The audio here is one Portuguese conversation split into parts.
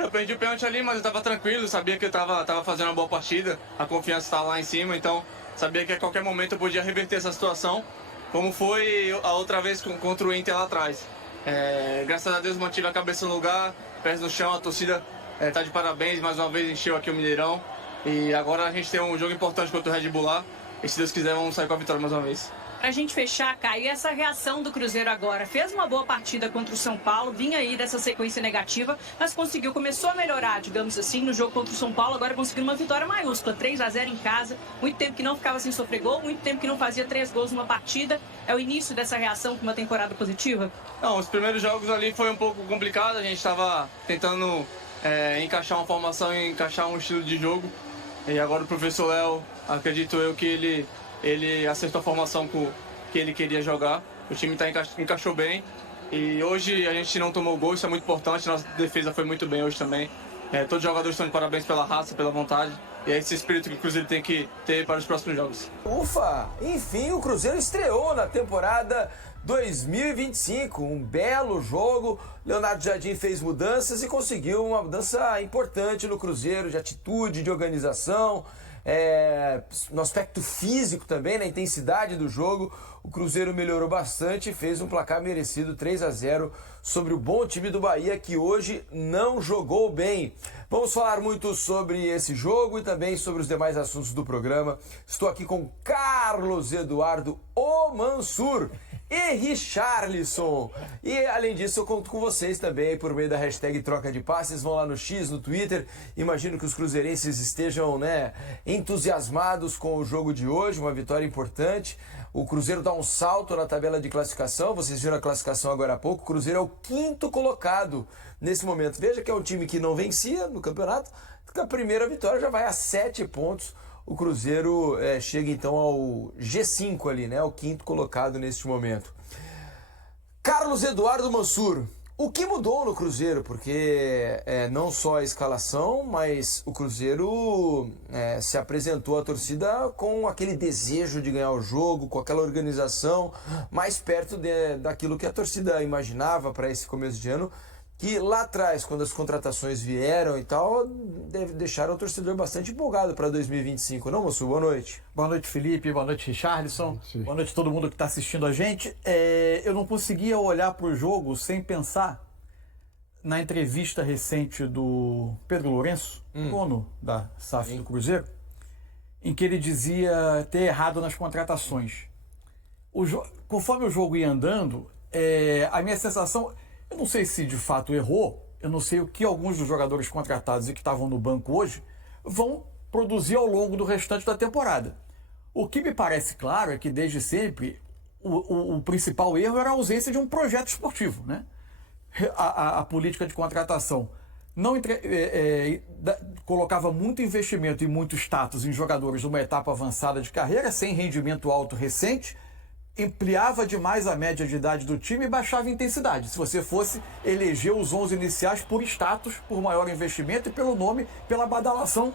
Cara, eu perdi o pênalti ali, mas eu tava tranquilo, sabia que eu tava fazendo uma boa partida, a confiança tava lá em cima, então sabia que a qualquer momento eu podia reverter essa situação, como foi a outra vez contra o Inter lá atrás. Graças a Deus mantive a cabeça no lugar, pés no chão, a torcida tá de parabéns, mais uma vez encheu aqui o Mineirão. E agora a gente tem um jogo importante contra o Red Bull lá, e se Deus quiser vamos sair com a vitória mais uma vez. Pra gente fechar, Caio, essa reação do Cruzeiro agora, fez uma boa partida contra o São Paulo, vinha aí dessa sequência negativa, mas começou a melhorar, digamos assim, no jogo contra o São Paulo, agora conseguiu uma vitória maiúscula, 3-0 em casa, muito tempo que não ficava sem sofrer gol, muito tempo que não fazia 3 gols numa partida, é o início dessa reação com uma temporada positiva? Não, os primeiros jogos ali foi um pouco complicado, a gente estava tentando encaixar uma formação e encaixar um estilo de jogo, e agora o professor Léo, acredito eu que ele acertou a formação que ele queria jogar. O time encaixou bem. E hoje a gente não tomou gol, isso é muito importante. Nossa defesa foi muito bem hoje também. Todos os jogadores estão de parabéns pela raça, pela vontade. E é esse espírito que o Cruzeiro tem que ter para os próximos jogos. Ufa! Enfim, o Cruzeiro estreou na temporada 2025. Um belo jogo. Leonardo Jardim fez mudanças e conseguiu uma mudança importante no Cruzeiro, de atitude, de organização. No aspecto físico também, na intensidade do jogo, o Cruzeiro melhorou bastante e fez um placar merecido 3-0 sobre o bom time do Bahia, que hoje não jogou bem. Vamos falar muito sobre esse jogo e também sobre os demais assuntos do programa. Estou aqui com Carlos Eduardo O Mansur e Richarlison. E além disso eu conto com vocês também por meio da hashtag Troca de Passes. Vão lá no X, no Twitter. Imagino que os cruzeirenses estejam entusiasmados com o jogo de hoje, uma vitória importante. O Cruzeiro dá um salto na tabela de classificação. Vocês viram a classificação agora há pouco. O Cruzeiro é o 5º colocado nesse momento. Veja que é um time que não vencia no campeonato. A primeira vitória já vai a 7 pontos. O Cruzeiro chega então ao G5 ali, né? O 5º colocado neste momento. Carlos Eduardo Mansur, o que mudou no Cruzeiro? Porque não só a escalação, mas o Cruzeiro se apresentou à torcida com aquele desejo de ganhar o jogo, com aquela organização mais perto daquilo que a torcida imaginava para esse começo de ano, que lá atrás, quando as contratações vieram e tal, deve deixar o torcedor bastante empolgado para 2025, não, moço? Boa noite. Boa noite, Felipe. Boa noite, Richarlison. Boa noite a todo mundo que está assistindo a gente. Eu não conseguia olhar para o jogo sem pensar na entrevista recente do Pedro Lourenço, dono da SAF do Cruzeiro, em que ele dizia ter errado nas contratações. Conforme o jogo ia andando, a minha sensação... Eu não sei se de fato errou, eu não sei o que alguns dos jogadores contratados e que estavam no banco hoje vão produzir ao longo do restante da temporada. O que me parece claro é que desde sempre o principal erro era a ausência de um projeto esportivo, né? A política de contratação não colocava muito investimento e muito status em jogadores numa etapa avançada de carreira, sem rendimento alto recente, ampliava demais a média de idade do time e baixava a intensidade. Se você fosse eleger os 11 iniciais por status, por maior investimento e pelo nome, pela badalação,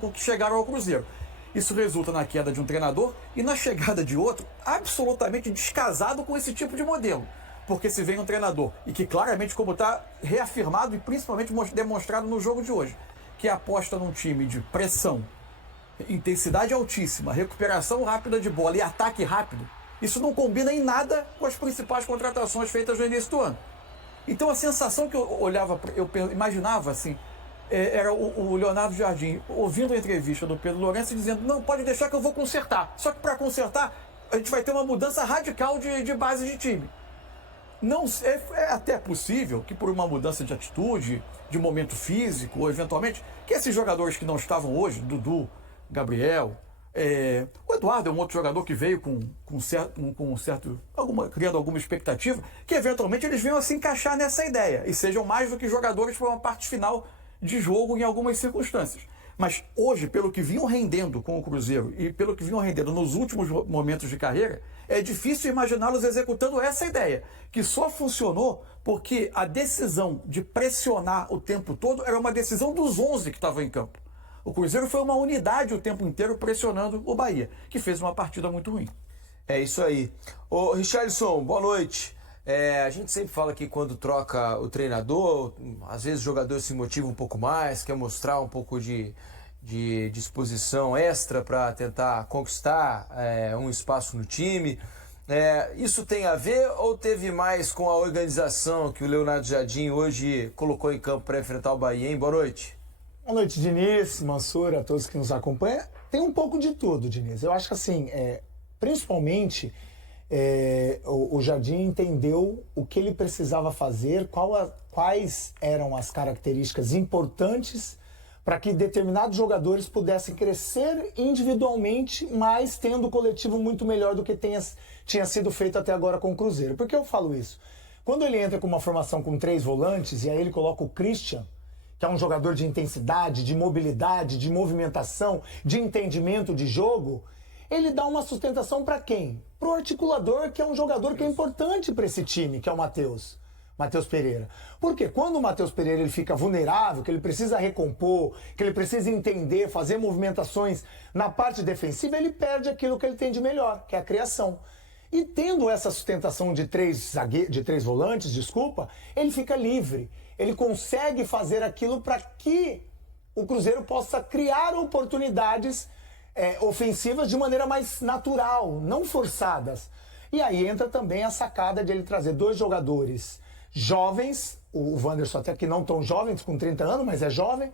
com que chegaram ao Cruzeiro. Isso resulta na queda de um treinador e na chegada de outro absolutamente descasado com esse tipo de modelo. Porque se vem um treinador, e que claramente, como está reafirmado e principalmente demonstrado no jogo de hoje, que aposta num time de pressão, intensidade altíssima, recuperação rápida de bola e ataque rápido, isso não combina em nada com as principais contratações feitas no início do ano. Então a sensação que eu imaginava assim, era o Leonardo Jardim ouvindo a entrevista do Pedro Lourenço dizendo: não, pode deixar que eu vou consertar. Só que para consertar, a gente vai ter uma mudança radical de base de time. Não, é até possível que por uma mudança de atitude, de momento físico, ou eventualmente, que esses jogadores que não estavam hoje, Dudu, Gabriel... o Eduardo é um outro jogador que veio criando alguma expectativa, que eventualmente eles venham a se encaixar nessa ideia e sejam mais do que jogadores para uma parte final de jogo em algumas circunstâncias. Mas hoje, pelo que vinham rendendo com o Cruzeiro e pelo que vinham rendendo nos últimos momentos de carreira, é difícil imaginá-los executando essa ideia, que só funcionou porque a decisão de pressionar o tempo todo era uma decisão dos 11 que estavam em campo. O Cruzeiro foi uma unidade o tempo inteiro pressionando o Bahia, que fez uma partida muito ruim. É isso aí. Ô, Richarlison, boa noite. A gente sempre fala que quando troca o treinador, às vezes o jogador se motiva um pouco mais, quer mostrar um pouco de disposição extra para tentar conquistar um espaço no time. Isso tem a ver ou teve mais com a organização que o Leonardo Jardim hoje colocou em campo para enfrentar o Bahia, hein? Boa noite. Boa noite, Diniz, Mansur, a todos que nos acompanham. Tem um pouco de tudo, Diniz. Eu acho que assim, principalmente o Jardim entendeu o que ele precisava fazer, quais eram as características importantes para que determinados jogadores pudessem crescer individualmente, mas tendo o coletivo muito melhor do que tinha sido feito até agora com o Cruzeiro. Por que eu falo isso? Quando ele entra com uma formação com 3 volantes, e aí ele coloca o Christian, que é um jogador de intensidade, de mobilidade, de movimentação, de entendimento de jogo, ele dá uma sustentação para quem? Para o articulador, que é um jogador que é importante para esse time, que é o Matheus Pereira. Porque quando o Matheus Pereira ele fica vulnerável, que ele precisa recompor, que ele precisa entender, fazer movimentações na parte defensiva, ele perde aquilo que ele tem de melhor, que é a criação. E tendo essa sustentação de três volantes, ele fica livre. Ele consegue fazer aquilo para que o Cruzeiro possa criar oportunidades ofensivas de maneira mais natural, não forçadas. E aí entra também a sacada de ele trazer 2 jogadores jovens, o Wanderson até que não tão jovens, com 30 anos, mas é jovem,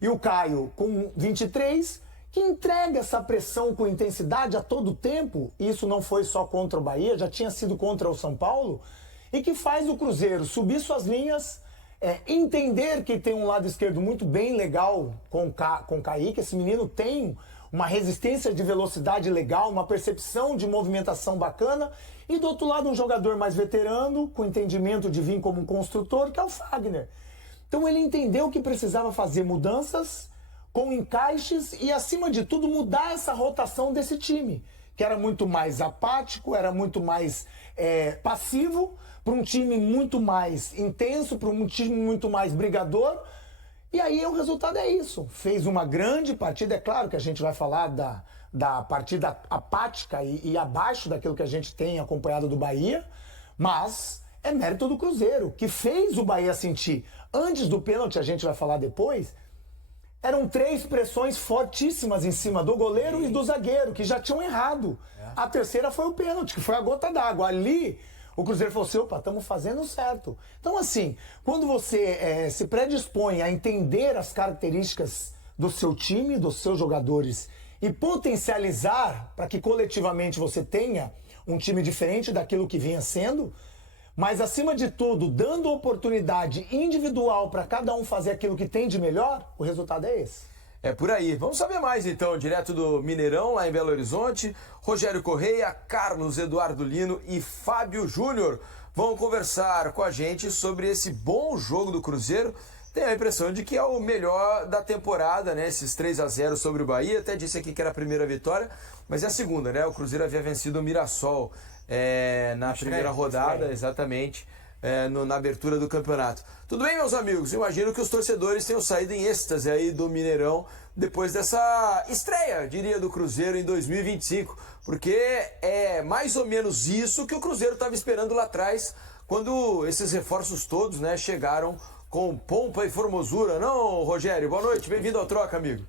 e o Caio com 23, que entrega essa pressão com intensidade a todo tempo. Isso não foi só contra o Bahia, já tinha sido contra o São Paulo, e que faz o Cruzeiro subir suas linhas, entender que tem um lado esquerdo muito bem legal com o Kaique. Esse menino tem uma resistência de velocidade legal, uma percepção de movimentação bacana, e do outro lado um jogador mais veterano, com entendimento de vir como um construtor, que é o Fagner. Então ele entendeu que precisava fazer mudanças com encaixes e, acima de tudo, mudar essa rotação desse time, que era muito mais apático, era muito mais passivo, para um time muito mais intenso, para um time muito mais brigador. E aí o resultado é isso. Fez uma grande partida. É claro que a gente vai falar da partida apática e abaixo daquilo que a gente tem acompanhado do Bahia, mas é mérito do Cruzeiro, que fez o Bahia sentir. Antes do pênalti, a gente vai falar depois, eram 3 pressões fortíssimas em cima do goleiro e do zagueiro, que já tinham errado. A terceira foi o pênalti, que foi a gota d'água. Ali, o Cruzeiro falou assim, opa, estamos fazendo certo. Então, assim, quando você se predispõe a entender as características do seu time, dos seus jogadores, e potencializar para que coletivamente você tenha um time diferente daquilo que vinha sendo, mas, acima de tudo, dando oportunidade individual para cada um fazer aquilo que tem de melhor, o resultado é esse. É por aí. Vamos saber mais então, direto do Mineirão, lá em Belo Horizonte. Rogério Correia, Carlos Eduardo Lino e Fábio Júnior vão conversar com a gente sobre esse bom jogo do Cruzeiro. Tenho a impressão de que é o melhor da temporada, né? Esses 3-0 sobre o Bahia. Até disse aqui que era a primeira vitória, mas é a segunda, né? O Cruzeiro havia vencido o Mirassol na primeira rodada, exatamente. Na abertura do campeonato. Tudo bem, meus amigos? Imagino que os torcedores tenham saído em êxtase aí do Mineirão depois dessa estreia, diria, do Cruzeiro em 2025, porque é mais ou menos isso que o Cruzeiro estava esperando lá atrás, quando esses reforços todos, né, chegaram com pompa e formosura. Não, Rogério? Boa noite, bem-vindo ao Troca, amigo.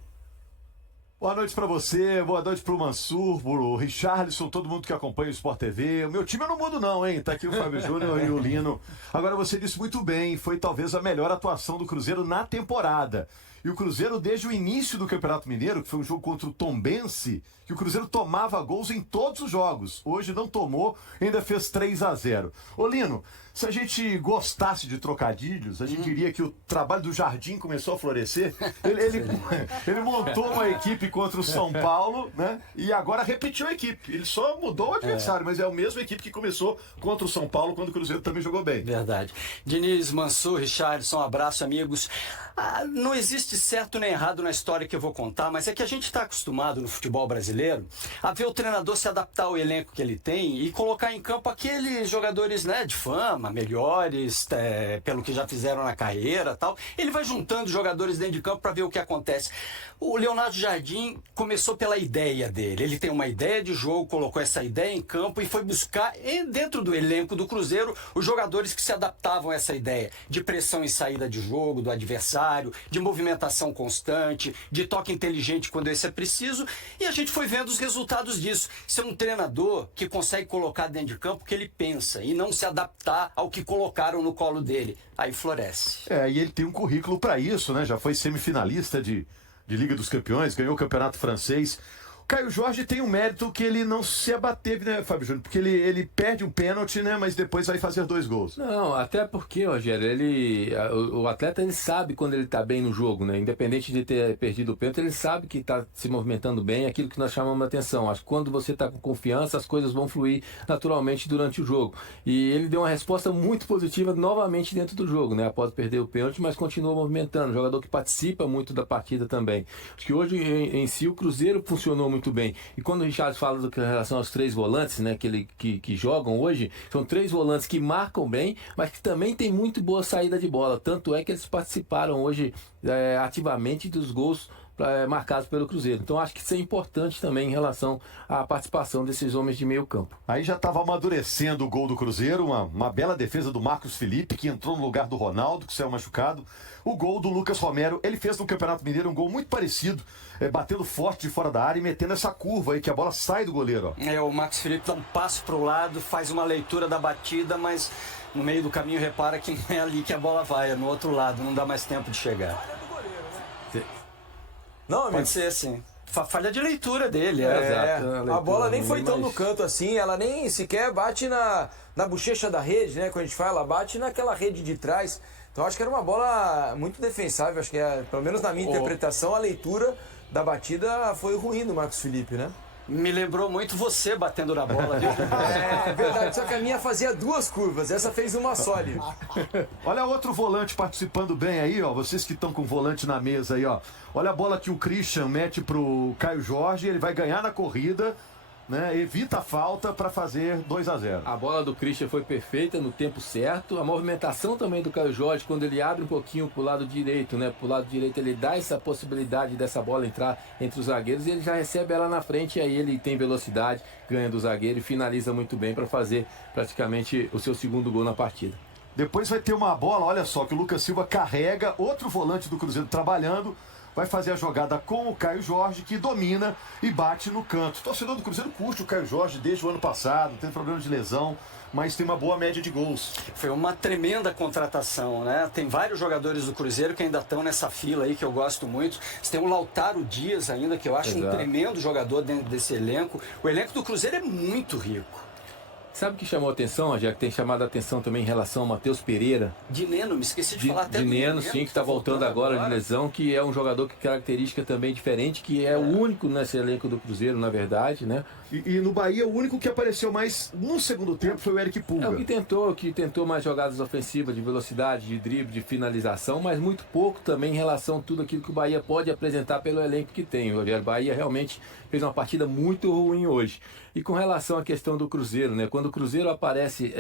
Boa noite pra você, boa noite pro Mansur, pro Richarlison, todo mundo que acompanha o Sport TV. O meu time eu não mudo não, hein? Tá aqui o Fábio Júnior e o Lino. Agora, você disse muito bem, foi talvez a melhor atuação do Cruzeiro na temporada. E o Cruzeiro, desde o início do Campeonato Mineiro, que foi um jogo contra o Tombense, que o Cruzeiro tomava gols em todos os jogos. Hoje não tomou, ainda fez 3-0. Ô Lino, se a gente gostasse de trocadilhos, a gente diria que o trabalho do Jardim começou a florescer. Ele montou uma equipe contra o São Paulo, né? E agora repetiu a equipe. Ele só mudou o adversário, mas é a mesma equipe que começou contra o São Paulo, quando o Cruzeiro também jogou bem. Verdade. Diniz, Mansur, Richarlison, um abraço, amigos. Não existe certo nem errado na história que eu vou contar, mas é que a gente está acostumado no futebol brasileiro a ver o treinador se adaptar ao elenco que ele tem e colocar em campo aqueles jogadores, né, de fama, melhores, pelo que já fizeram na carreira e tal. Ele vai juntando jogadores dentro de campo para ver o que acontece. O Leonardo Jardim, Jardim começou pela ideia dele. Ele tem uma ideia de jogo, colocou essa ideia em campo e foi buscar dentro do elenco do Cruzeiro os jogadores que se adaptavam a essa ideia de pressão em saída de jogo do adversário, de movimentação constante, de toque inteligente quando esse é preciso, e a gente foi vendo os resultados disso. Isso é um treinador que consegue colocar dentro de campo o que ele pensa e não se adaptar ao que colocaram no colo dele. Aí floresce. E ele tem um currículo para isso, né? Já foi semifinalista de Liga dos Campeões, ganhou o Campeonato Francês. O Caio Jorge tem um mérito que ele não se abateve, né, Fábio Júnior? Porque ele perde um pênalti, né? Mas depois vai fazer 2 gols. Não, até porque, Rogério, o atleta ele sabe quando ele está bem no jogo, né? Independente de ter perdido o pênalti, ele sabe que está se movimentando bem, aquilo que nós chamamos a atenção. Acho que quando você está com confiança, as coisas vão fluir naturalmente durante o jogo. E ele deu uma resposta muito positiva novamente dentro do jogo, né? Após perder o pênalti, mas continua movimentando. Jogador que participa muito da partida também. Acho que hoje, em si, o Cruzeiro funcionou muito bem. E quando o Richard fala em relação aos 3 volantes, né, que jogam hoje, são 3 volantes que marcam bem, mas que também tem muito boa saída de bola. Tanto é que eles participaram hoje ativamente dos gols marcados pelo Cruzeiro. Então acho que isso é importante também em relação à participação desses homens de meio campo. Aí já estava amadurecendo o gol do Cruzeiro, uma bela defesa do Marcos Felipe, que entrou no lugar do Ronaldo, que saiu machucado. O gol do Lucas Romero, ele fez no Campeonato Mineiro um gol muito parecido, batendo forte de fora da área e metendo essa curva aí, que a bola sai do goleiro. O Marcos Felipe dá um passo para o lado, faz uma leitura da batida, mas no meio do caminho repara que não é ali que a bola vai, é no outro lado, não dá mais tempo de chegar. Não, amigo. Pode ser assim. Falha de leitura dele. Exato. A bola nem foi tão no canto assim, ela nem sequer bate na bochecha da rede, né? Quando a gente fala, ela bate naquela rede de trás. Então acho que era uma bola muito defensável, acho que pelo menos na minha interpretação, a leitura da batida foi ruim do Marcos Felipe, né? Me lembrou muito você batendo na bola. É verdade, só que a minha fazia 2 curvas, essa fez uma só ali. Olha outro volante participando bem aí, ó. Vocês que estão com o volante na mesa aí, ó. Olha a bola que o Christian mete pro Caio Jorge, ele vai ganhar na corrida, né? Evita a falta para fazer 2-0. A bola do Christian foi perfeita no tempo certo. A movimentação também do Caio Jorge, quando ele abre um pouquinho pro lado direito, né? Pro lado direito ele dá essa possibilidade dessa bola entrar entre os zagueiros e ele já recebe ela na frente, e aí ele tem velocidade, ganha do zagueiro e finaliza muito bem para fazer praticamente o seu segundo gol na partida. Depois vai ter uma bola, olha só, que o Lucas Silva carrega, outro volante do Cruzeiro trabalhando, vai fazer a jogada com o Caio Jorge, que domina e bate no canto. O torcedor do Cruzeiro curte o Caio Jorge desde o ano passado, tem problema de lesão, mas tem uma boa média de gols. Foi uma tremenda contratação, né? Tem vários jogadores do Cruzeiro que ainda estão nessa fila aí, que eu gosto muito. Você tem o Lautaro Dias ainda, que eu acho um tremendo jogador dentro desse elenco. O elenco do Cruzeiro é muito rico. Sabe o que chamou a atenção, já que tem chamado a atenção também em relação ao Matheus Pereira? De Neno, me esqueci de falar até de Neno, sim, que está voltando agora de lesão, que é um jogador que tem característica também diferente, que é o único nesse elenco do Cruzeiro, na verdade, né? E no Bahia, o único que apareceu mais no segundo tempo foi o Eric Pulga. É o que tentou mais jogadas ofensivas, de velocidade, de drible, de finalização, mas muito pouco também em relação a tudo aquilo que o Bahia pode apresentar pelo elenco que tem. O Bahia realmente fez uma partida muito ruim hoje. E com relação à questão do Cruzeiro, né? Quando o Cruzeiro aparece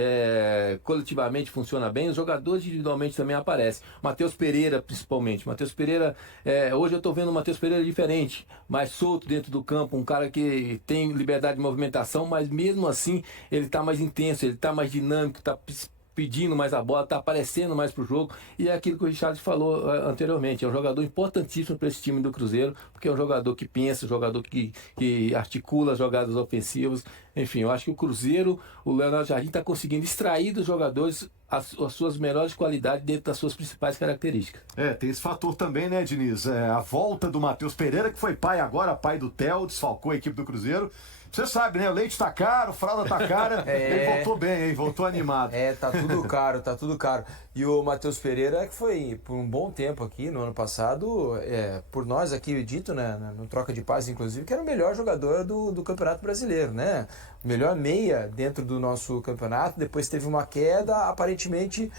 coletivamente, funciona bem, os jogadores individualmente também aparecem. Matheus Pereira, principalmente. Matheus Pereira, hoje eu estou vendo o Matheus Pereira diferente, mais solto dentro do campo, um cara que tem liberdade de movimentação, mas mesmo assim ele está mais intenso, ele está mais dinâmico, está pedindo mais a bola, está aparecendo mais para o jogo, e é aquilo que o Richard falou anteriormente, é um jogador importantíssimo para esse time do Cruzeiro, porque é um jogador que pensa, um jogador que articula as jogadas ofensivas. Enfim, eu acho que o Cruzeiro, o Leonardo Jardim está conseguindo extrair dos jogadores as suas melhores qualidades dentro das suas principais características. Tem esse fator também, né, Diniz? A volta do Matheus Pereira, que foi pai agora, pai do Theo, desfalcou a equipe do Cruzeiro. Você sabe, né? O leite tá caro, a fralda tá cara. Ele voltou bem, hein? Voltou animado. Tá tudo caro, tá tudo caro. E o Matheus Pereira, que foi por um bom tempo aqui no ano passado, por nós aqui dito, né? No Troca de Paz, inclusive, que era o melhor jogador do Campeonato Brasileiro, né? O melhor meia dentro do nosso campeonato. Depois teve uma queda, aparentemente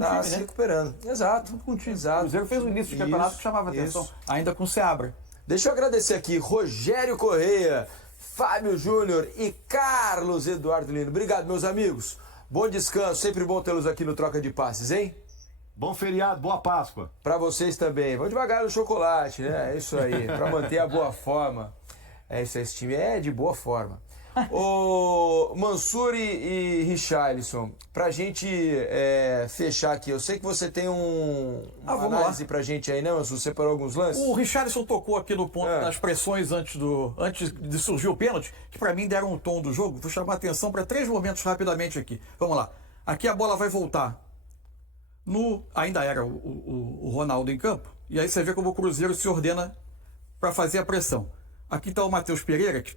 tá se recuperando. Exato. Exato. O Cruzeiro fez um início de campeonato que chamava atenção, ainda com o Seabra. Deixa eu agradecer aqui, Rogério Correia, Fábio Júnior e Carlos Eduardo Lino. Obrigado, meus amigos. Bom descanso, sempre bom tê-los aqui no Troca de Passes, hein? Bom feriado, boa Páscoa. Para vocês também. Vão devagar no chocolate, né? É isso aí, para manter a boa forma. É isso aí, esse time é de boa forma. Ô Mansur e Richarlison, pra gente fechar aqui, eu sei que você tem uma análise pra gente aí, né, Mansur? Você separou alguns lances? O Richarlison tocou aqui no ponto das pressões antes de surgir o pênalti, que pra mim deram um tom do jogo. Vou chamar a atenção para 3 momentos rapidamente aqui. Vamos lá. Aqui a bola vai voltar. Ainda era o Ronaldo em campo. E aí você vê como o Cruzeiro se ordena para fazer a pressão. Aqui está o Matheus Pereira, que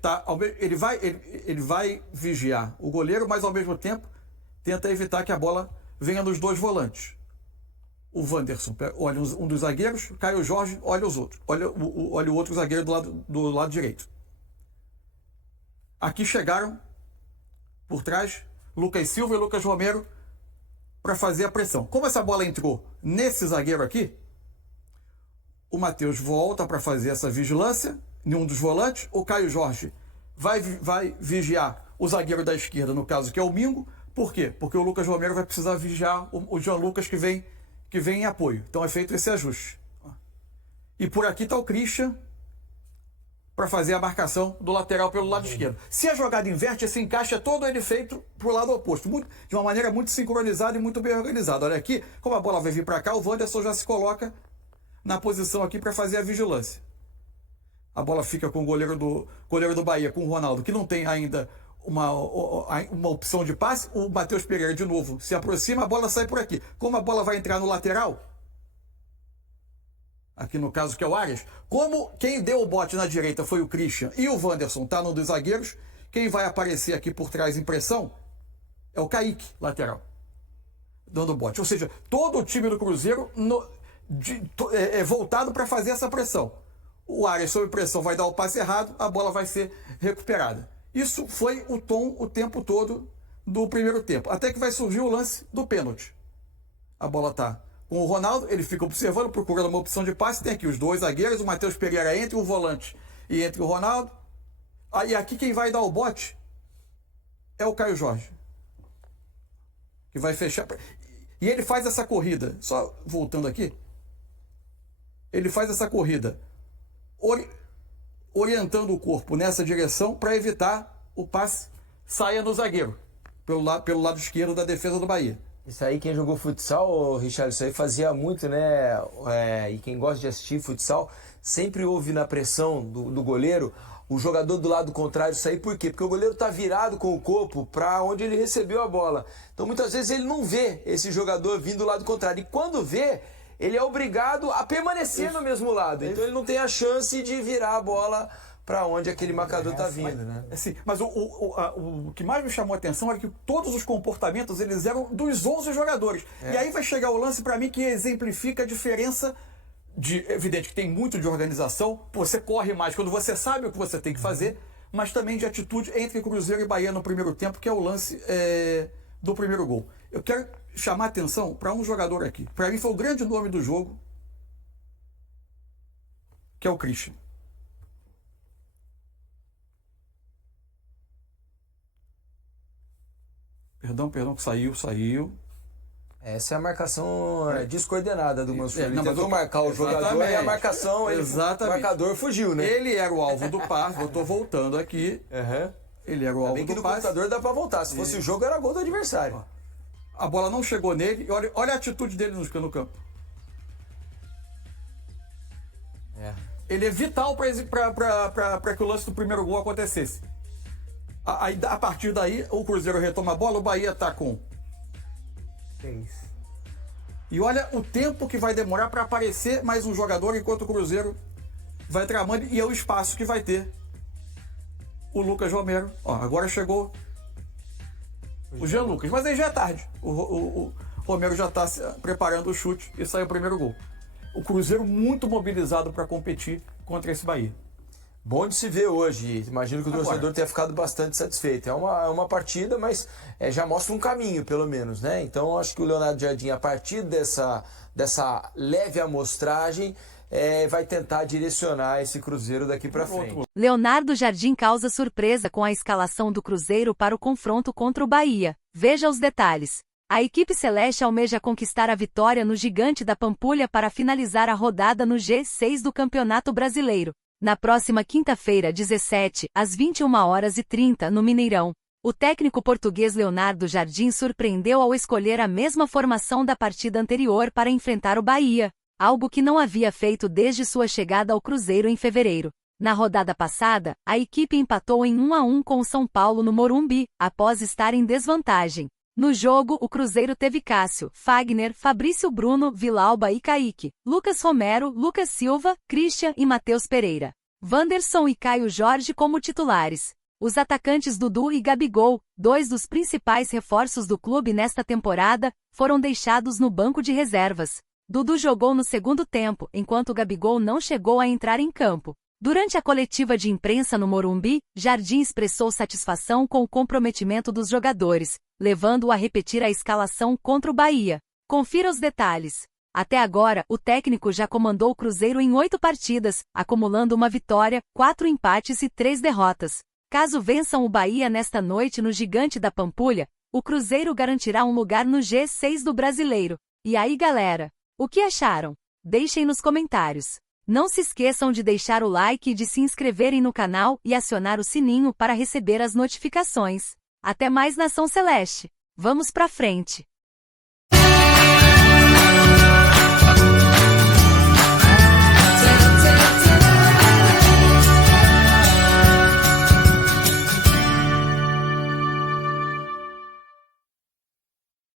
ele vai vigiar o goleiro, mas ao mesmo tempo tenta evitar que a bola venha nos 2 volantes. O Wanderson olha um dos zagueiros, Caio Jorge olha os outros. Olha o outro zagueiro do lado direito. Aqui chegaram por trás Lucas Silva e Lucas Romero para fazer a pressão. Como essa bola entrou nesse zagueiro aqui, o Matheus volta para fazer essa vigilância em um dos volantes. O Caio Jorge vai vigiar o zagueiro da esquerda, no caso que é o Mingo. Por quê? Porque o Lucas Romero vai precisar vigiar o Jean Lucas que vem em apoio. Então é feito esse ajuste. E por aqui está o Christian para fazer a marcação do lateral pelo lado esquerdo. Se a jogada inverte, esse encaixe é todo ele feito para o lado oposto, de uma maneira muito sincronizada e muito bem organizada. Olha aqui, como a bola vai vir para cá, o Wanderson já se coloca na posição aqui para fazer a vigilância. A bola fica com o goleiro do Bahia, com o Ronaldo, que não tem ainda uma opção de passe. O Matheus Pereira, de novo, se aproxima, a bola sai por aqui. Como a bola vai entrar no lateral, aqui no caso que é o Arias, como quem deu o bote na direita foi o Christian e o Wanderson está no dos zagueiros, quem vai aparecer aqui por trás em pressão é o Kaique, lateral, dando bote. Ou seja, todo o time do Cruzeiro é voltado para fazer essa pressão. O Arias, sob pressão, vai dar o passe errado, a bola vai ser recuperada. Isso foi o tom o tempo todo do primeiro tempo, até que vai surgir o lance do pênalti. A bola está com o Ronaldo, ele fica observando, procurando uma opção de passe. Tem aqui os 2 zagueiros, o Matheus Pereira entre o volante e entre o Ronaldo. E aqui quem vai dar o bote é o Caio Jorge, que vai fechar. E ele faz essa corrida, só voltando aqui, ele faz essa corrida orientando o corpo nessa direção para evitar o passe saia no zagueiro, pelo lado esquerdo da defesa do Bahia. Isso aí, quem jogou futsal, Richard, isso aí fazia muito, né? E quem gosta de assistir futsal, sempre ouve na pressão do goleiro o jogador do lado contrário sair. Por quê? Porque o goleiro está virado com o corpo para onde ele recebeu a bola. Então, muitas vezes, ele não vê esse jogador vindo do lado contrário. E quando vê, ele é obrigado a permanecer no mesmo lado. Então, ele não tem a chance de virar a bola para onde aquele marcador está vindo, né? Sim, mas o que mais me chamou a atenção é que todos os comportamentos eles eram dos 11 jogadores. E aí vai chegar o lance para mim que exemplifica a diferença evidente que tem muito de organização, você corre mais quando você sabe o que você tem que fazer, mas também de atitude entre Cruzeiro e Bahia no primeiro tempo, que é o lance do primeiro gol. Eu quero chamar a atenção para um jogador aqui. Para mim foi o grande nome do jogo, que é o Christian. Perdão, que saiu. Essa é a marcação descoordenada do Mansur. Ele tentou mas marcar o jogador e a marcação, o marcador fugiu, né? Ele era o alvo do passe, eu estou voltando aqui. Ele era o alvo do passe. No computador dá para voltar, se fosse o jogo era gol do adversário. A bola não chegou nele, e olha a atitude dele no campo. Ele é vital para que o lance do primeiro gol acontecesse. A partir daí, o Cruzeiro retoma a bola, o Bahia está com 6. E olha o tempo que vai demorar para aparecer mais um jogador, enquanto o Cruzeiro vai tramando, e é o espaço que vai ter o Lucas Romero. Agora chegou o Jean Lucas, mas aí já é tarde. O Romero já está preparando o chute e sai o primeiro gol. O Cruzeiro muito mobilizado para competir contra esse Bahia. Bom de se ver hoje. Imagino que o torcedor tenha ficado bastante satisfeito. É uma partida, mas já mostra um caminho, pelo menos, né? Então, acho que o Leonardo Jardim, a partir dessa leve amostragem, vai tentar direcionar esse Cruzeiro daqui para frente. Leonardo Jardim causa surpresa com a escalação do Cruzeiro para o confronto contra o Bahia. Veja os detalhes. A equipe celeste almeja conquistar a vitória no Gigante da Pampulha para finalizar a rodada no G6 do Campeonato Brasileiro. Na próxima quinta-feira, 17, às 21h30, no Mineirão. O técnico português Leonardo Jardim surpreendeu ao escolher a mesma formação da partida anterior para enfrentar o Bahia, algo que não havia feito desde sua chegada ao Cruzeiro em fevereiro. Na rodada passada, a equipe empatou em 1-1 com o São Paulo no Morumbi, após estar em desvantagem. No jogo, o Cruzeiro teve Cássio, Fagner, Fabrício Bruno, Vilauba e Kaique, Lucas Romero, Lucas Silva, Christian e Matheus Pereira, Wanderson e Caio Jorge como titulares. Os atacantes Dudu e Gabigol, 2 dos principais reforços do clube nesta temporada, foram deixados no banco de reservas. Dudu jogou no segundo tempo, enquanto Gabigol não chegou a entrar em campo. Durante a coletiva de imprensa no Morumbi, Jardim expressou satisfação com o comprometimento dos jogadores, levando-o a repetir a escalação contra o Bahia. Confira os detalhes. Até agora, o técnico já comandou o Cruzeiro em 8 partidas, acumulando uma vitória, 4 empates e 3 derrotas. Caso vençam o Bahia nesta noite no Gigante da Pampulha, o Cruzeiro garantirá um lugar no G6 do Brasileiro. E aí, galera? O que acharam? Deixem nos comentários. Não se esqueçam de deixar o like e de se inscreverem no canal e acionar o sininho para receber as notificações. Até mais, Nação Celeste! Vamos pra frente!